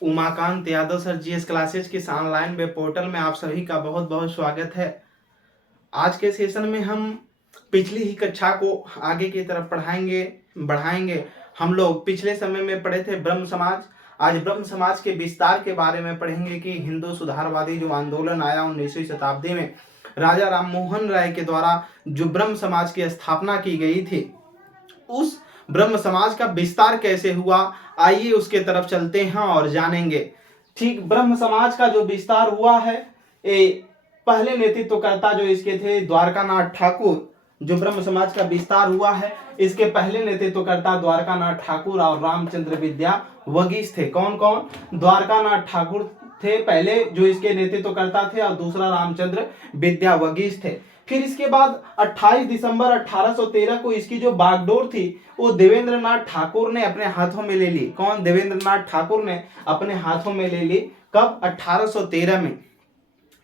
Umakant Yadav sir GS classes के online web portal में आप सभी का बहुत बहुत स्वागत है। आज के सेशन में हम पिछली ही कक्षा को आगे की तरफ बढ़ाएंगे। हम लोग पिछले समय में पढ़े थे ब्रह्म समाज। आज ब्रह्म समाज के विस्तार के बारे में पढ़ेंगे कि हिंदू सुधारवादी जो आंदोलन आया 19वीं शताब्दी में राजा राम मोहन राय के द्वारा जो ब्रह्म समाज की स्थापना की गई थी, उस ब्रह्म समाज का विस्तार कैसे हुआ, आइए उसके तरफ चलते हैं और जानेंगे। ठीक, ब्रह्म समाज का जो विस्तार हुआ है, पहले नेतृत्वकर्ता जो इसके थे द्वारकानाथ ठाकुर। जो ब्रह्म समाज का विस्तार हुआ है, इसके पहले नेतृत्वकर्ता द्वारकानाथ ठाकुर और रामचंद्र विद्या वगीश थे। कौन कौन? द्वारकानाथ ठाकुर थे पहले जो इसके नेतृत्वकर्ता थे, और दूसरा रामचंद्र विद्या वगीश थे। फिर इसके बाद 28 दिसंबर 1813 को इसकी जो बागडोर थी वो देवेंद्र नाथ ठाकुर ने अपने हाथों में ले ली। कौन? देवेंद्र नाथ ठाकुर ने अपने हाथों में ले ली। कब? 1813 में।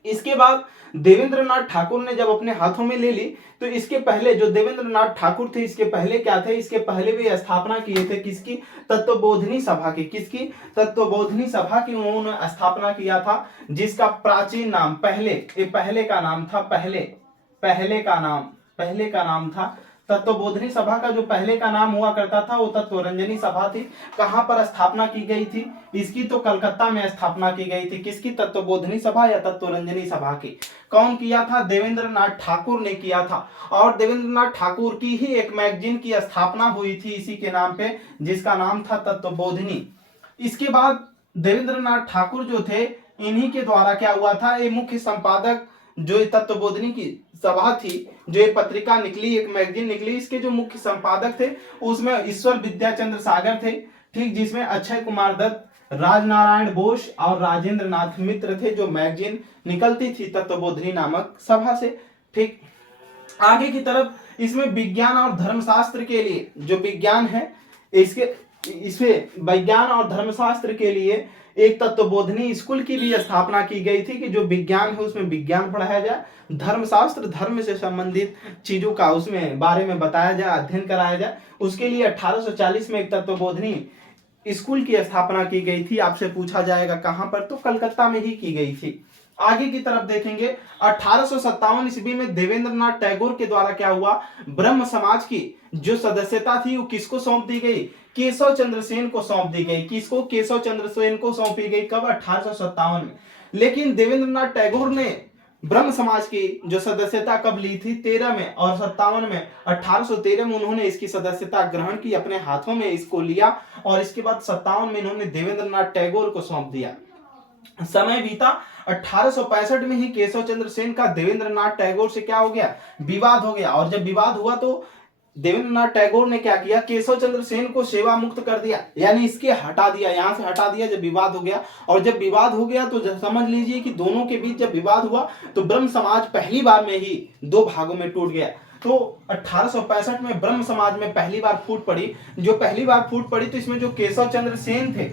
इसके बाद देवेंद्र नाथ ठाकुर ने जब अपने हाथों में ले ली, तो इसके पहले जो देवेंद्र नाथ ठाकुर थे, इसके पहले क्या थे? इसके पहले भी स्थापना किए थे किसकी? तत्वबोधिनी सभा की। किसकी? तत्वबोधिनी सभा की उन्होंने स्थापना किया था, जिसका प्राचीन नाम पहले का नाम था पहले का नाम था तत्वबोधिनी सभा का जो पहले का नाम हुआ करता था वो तत्वरंजनी सभा थी। कहां पर स्थापना की गई थी इसकी? तो कलकत्ता में स्थापना की गई थी। किसकी? तत्वबोधिनी सभा या तत्वरंजनी सभा की। कौन किया था? देवेंद्र नाथ ठाकुर ने किया था। और देवेंद्र नाथ ठाकुर की ही एक मैगजीन की स्थापना हुई थी इसी के नाम पे, जिसका नाम था तत्वबोधिनी। इसके बाद देवेंद्र नाथ ठाकुर जो थे, इन्हीं के द्वारा क्या हुआ था, ये मुख्य संपादक जो तत्वबोधिनी की सभा थी, जो एक पत्रिका निकली, एक मैगजीन निकली, इसके जो मुख्य संपादक थे उसमें ईश्वर विद्याचंद्र सागर थे। ठीक, जिसमें अक्षय कुमार दत्त, राजनारायण बोस और राजेंद्र नाथ मित्र थे। जो मैगजीन निकलती थी तत्वबोधिनी नामक सभा से। ठीक, आगे की तरफ इसमें विज्ञान और धर्मशास्त्र के लिए जो विज्ञान है, इसमें विज्ञान और धर्मशास्त्र के लिए एक तत्वबोधिनी स्कूल की भी स्थापना की गई थी कि जो विज्ञान है उसमें विज्ञान पढ़ाया जाए, धर्मशास्त्र धर्म से संबंधित चीजों का उसमें बारे में बताया जाए, अध्ययन कराया जाए। उसके लिए 1840 में एक तत्वबोधिनी स्कूल की स्थापना की गई थी। आपसे पूछा जाएगा कहां पर? तो कलकत्ता में ही की गई थी। आगे की तरफ देखेंगे, 1857 ईस्वी में देवेंद्र नाथ टैगोर के द्वारा क्या हुआ, ब्रह्म समाज की जो सदस्यता थी वो किसको सौंप दी गई? केशव चंद्र सेन को सौंप दी गई। किसको? केशव चंद्र सेन को सौंपी गई। कब? 1857 में। लेकिन देवेंद्र नाथ टैगोर ने ब्रह्म समाज की जो सदस्यता कब ली थी? 13 में और 57 में। 1813 में उन्होंने इसकी सदस्यता ग्रहण की, अपने हाथों में इसको लिया, और इसके बाद 57 में इन्होंने देवेंद्र नाथ टैगोर को सौंप दिया। समय बीता, 1865 में ही केशव चंद्र सेन का देवेंद्र नाथ टैगोर से क्या हो गया? विवाद हो गया। और जब विवाद हुआ तो देवेंद्र नाथ टैगोर ने क्या किया? केशव चंद्र सेन को सेवा मुक्त कर दिया, यानी इसके हटा दिया, यहां से हटा दिया जब विवाद हो गया। और जब विवाद हो गया तो समझ लीजिए कि दोनों के बीच जब विवाद हुआ तो ब्रह्म समाज पहली बार में ही दो भागों में टूट गया। तो 1865 में ब्रह्म समाज में पहली बार फूट पड़ी। जो पहली बार फूट पड़ी तो इसमें जो केशव चंद्र सेन थे,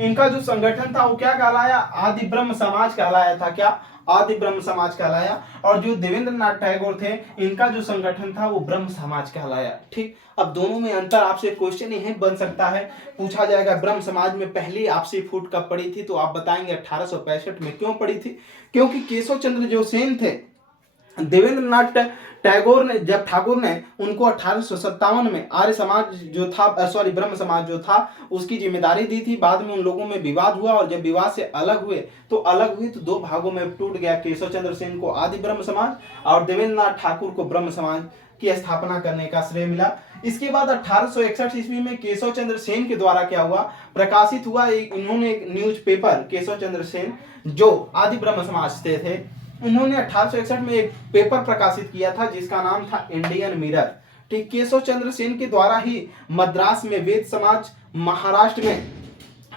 इनका जो संगठन था वो क्या कहलाया? आदि ब्रह्म समाज कहलाया था। क्या? आदि ब्रह्म समाज कहलाया। और जो देवेंद्र नाथ टैगोर थे, इनका जो संगठन था वो ब्रह्म समाज कहलाया। ठीक, अब दोनों में अंतर आपसे क्वेश्चन यही बन सकता है, पूछा जाएगा ब्रह्म समाज में पहली आपसी फूट कब पड़ी थी? तो आप बताएंगे 1865 में। क्यों पड़ी थी? क्योंकि केशव चंद्र जो सेन थे, देवेंद्र नाथ टैगोर ने, जब ठाकुर ने उनको 1857 में आर्य समाज जो था, ब्रह्म समाज जो था, उसकी जिम्मेदारी दी थी। बाद में उन लोगों में विवाद हुआ, और जब विवाद से अलग हुए तो दो भागों में टूट गया। केशव चंद्र सेन को आदि ब्रह्म समाज और देवेंद्र नाथ ठाकुर को ब्रह्म समाज की स्थापना करने का श्रेय मिला। इसके बाद 1861 ईस्वी में केशव चंद्र सेन के द्वारा क्या हुआ? प्रकाशित हुआ इन्होंने एक न्यूज पेपर, केशव चंद्र सेन जो आदि ब्रह्म समाज से थे, उन्होंने 1861 में एक पेपर प्रकाशित किया था जिसका नाम था इंडियन मिरर। ठीक, केशव चंद्र सेन के द्वारा ही मद्रास में वेद समाज, महाराष्ट्र में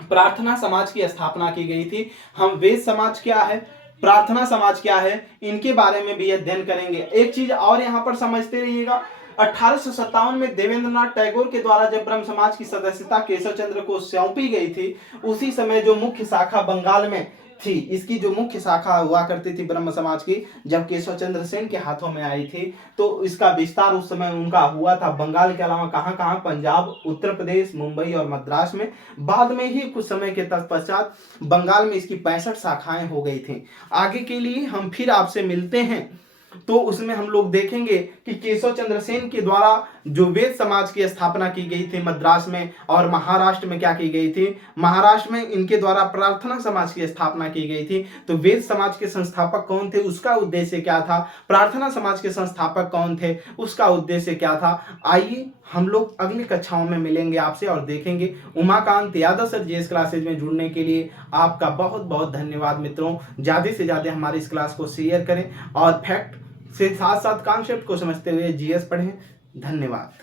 प्रार्थना समाज की स्थापना की गई थी। हम वेद समाज क्या है, प्रार्थना समाज क्या है, इनके बारे में भी अध्ययन करेंगे। एक चीज और यहाँ पर समझते रहिएगा, 1857 में देवेंद्र नाथ टैगोर के द्वारा जब ब्रह्म समाज की सदस्यता केशव चंद्र को सौंपी गई थी, उसी समय जो मुख्य शाखा बंगाल में थी। इसकी जो मुख्य शाखा हुआ करती थी ब्रह्म समाज की, जब केशव चंद्र सेन के हाथों में आई थी, तो इसका विस्तार उस समय उनका हुआ था बंगाल के अलावा कहाँ कहाँ, पंजाब, उत्तर प्रदेश, मुंबई और मद्रास में। बाद में ही कुछ समय के तत्पश्चात बंगाल में इसकी 65 शाखाएं हो गई थी। आगे के लिए हम फिर आपसे मिलते हैं, तो उसमें हम लोग देखेंगे कि केशव चंद्र सेन के द्वारा जो वेद समाज की स्थापना की गई थी मद्रास में, और महाराष्ट्र में क्या की गई थी, महाराष्ट्र में इनके द्वारा प्रार्थना समाज की स्थापना की गई थी। तो वेद समाज के संस्थापक कौन थे, उसका उद्देश्य क्या था, प्रार्थना समाज के संस्थापक कौन थे, उसका उद्देश्य क्या था। आइए हम लोग अगली कक्षाओं में मिलेंगे आपसे और देखेंगे। Umakant Yadav sir GS classes में जुड़ने के लिए आपका बहुत बहुत धन्यवाद मित्रों। ज़्यादा से ज़्यादा हमारी इस क्लास को शेयर करें और फैक्ट से साथ साथ कॉन्सेप्ट को समझते हुए जीएस पढ़ें। धन्यवाद।